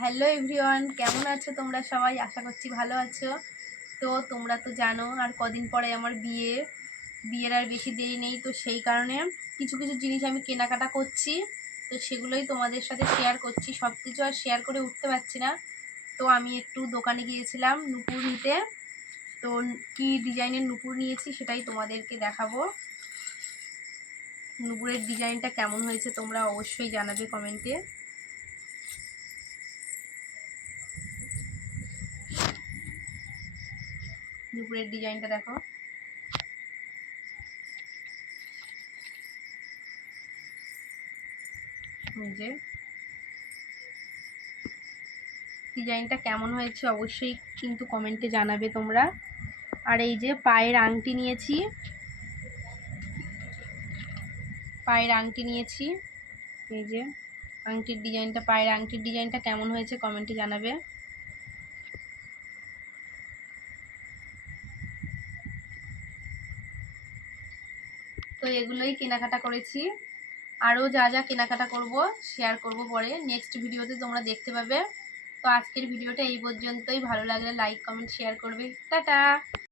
Hello everyone, কেমন আছো তোমরা সবাই? আশা করছি ভালো আছো। তো তোমরা তো জানো আর কদিন পরে আমার বিয়ের আর বেশি দেরি নেই। তো সেই কারণে কিছু কিছু জিনিস আমি কেনাকাটা করছি। তো সেগুলোই তোমাদের সাথে শেয়ার করছি। সব কিছু আর শেয়ার করে উঠতে পারছি না। তো আমি একটু দোকানে গিয়েছিলাম নুপুর নিতে। তো কি ডিজাইনের নুপুর নিয়েছি সেটাই তোমাদেরকে দেখাবো। নুপুরের ডিজাইনটা কেমন হয়েছে তোমরা অবশ্যই জানাবে কমেন্টে। নুপুরের ডিজাইনটা দেখো, যে ডিজাইনটা কেমন হয়েছে অবশ্যই কিন্তু কমেন্টে জানাবে তোমরা। আর এই যে পায়ের আংটি নিয়েছি, এই যে পায়ের আংটির ডিজাইনটা কেমন হয়েছে কমেন্টে জানাবে। তো এগুলোই কেনাকাটা করেছি। আরও যা যা কেনাকাটা করব শেয়ার করব পরে নেক্সট ভিডিওতে, তোমরা দেখতে পাবে। তো আজকের ভিডিওটা এই পর্যন্তই। ভালো লাগলে লাইক কমেন্ট শেয়ার করবে। টাটা।